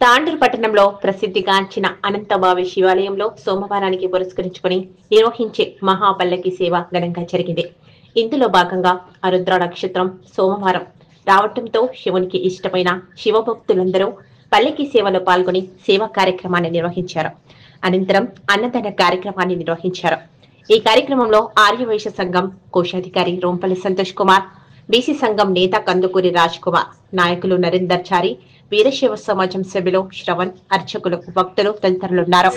తాండూరు పట్టణంలో ప్రసిద్ధిగాంచిన అనంతబావి శివాలయంలో సోమవారానికి పురస్కరించుకుని నిర్వహించే మహాపల్లకి సేవ ఘనంగా జరిగింది. ఇందులో భాగంగా ఆరుద్ర నక్షత్రం సోమవారం రావటంతో శివునికి ఇష్టమైన శివభక్తులందరూ పల్లకి సేవలో పాల్గొని సేవా కార్యక్రమాన్ని నిర్వహించారు. అనంతరం అన్నదాన కార్యక్రమాన్ని నిర్వహించారు. ఈ కార్యక్రమంలో ఆర్యవైశ్య సంఘం కోశాధికారి రోంపల్లి సంతోష్ కుమార్, బీసీ సంఘం నేత కందుకూరి రాజ్ కుమార్, నాయకులు నరేందర్ చారి, వీరశైవ సమాజం సభ్యులు శ్రవణ్, అర్చకులు, భక్తులు తదితరులున్నారు.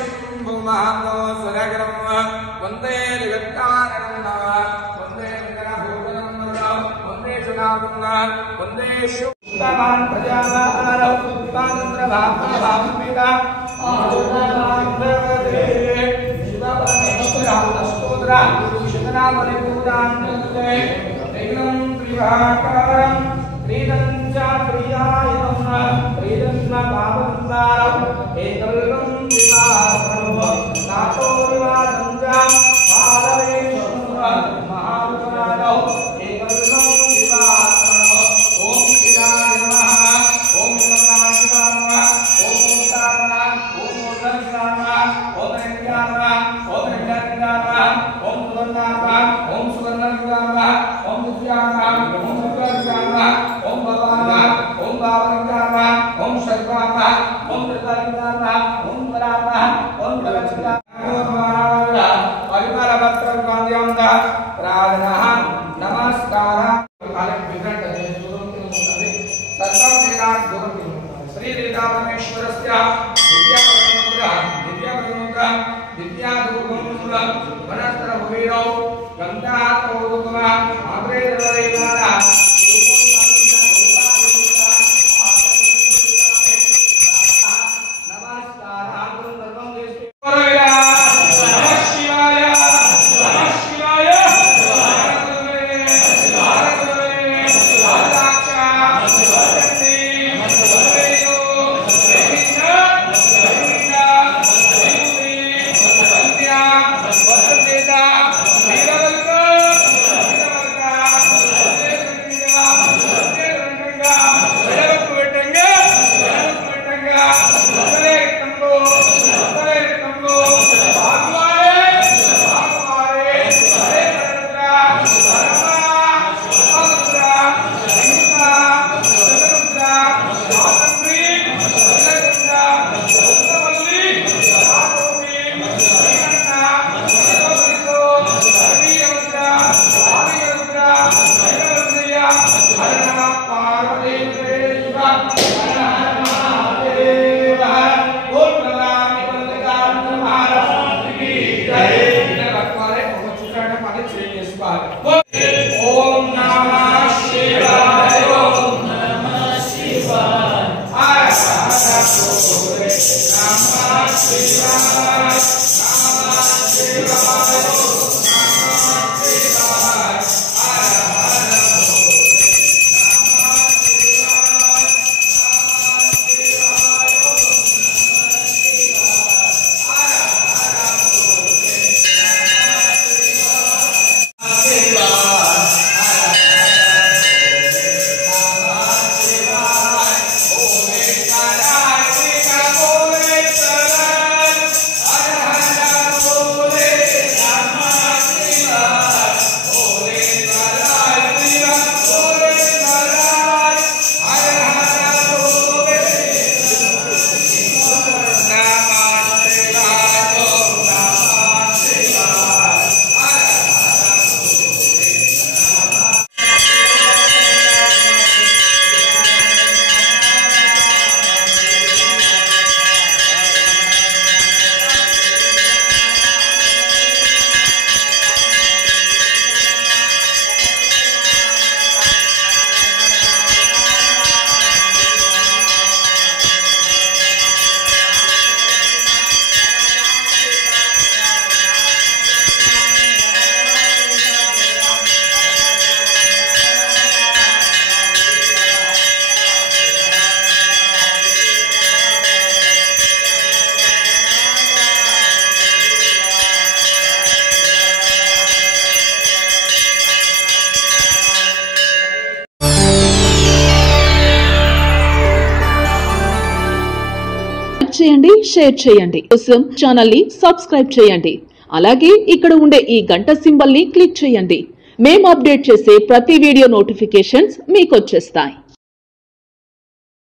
చేయండి, షేర్ చేయండి. కోసం ఛానల్ ని సబ్స్క్రైబ్ చేయండి. అలాగే ఇక్కడ ఉండే ఈ గంట సింబల్ ని క్లిక్ చేయండి. మేము అప్డేట్ చేసే ప్రతి వీడియో నోటిఫికేషన్స్ మీకు వచ్చేస్తాయి.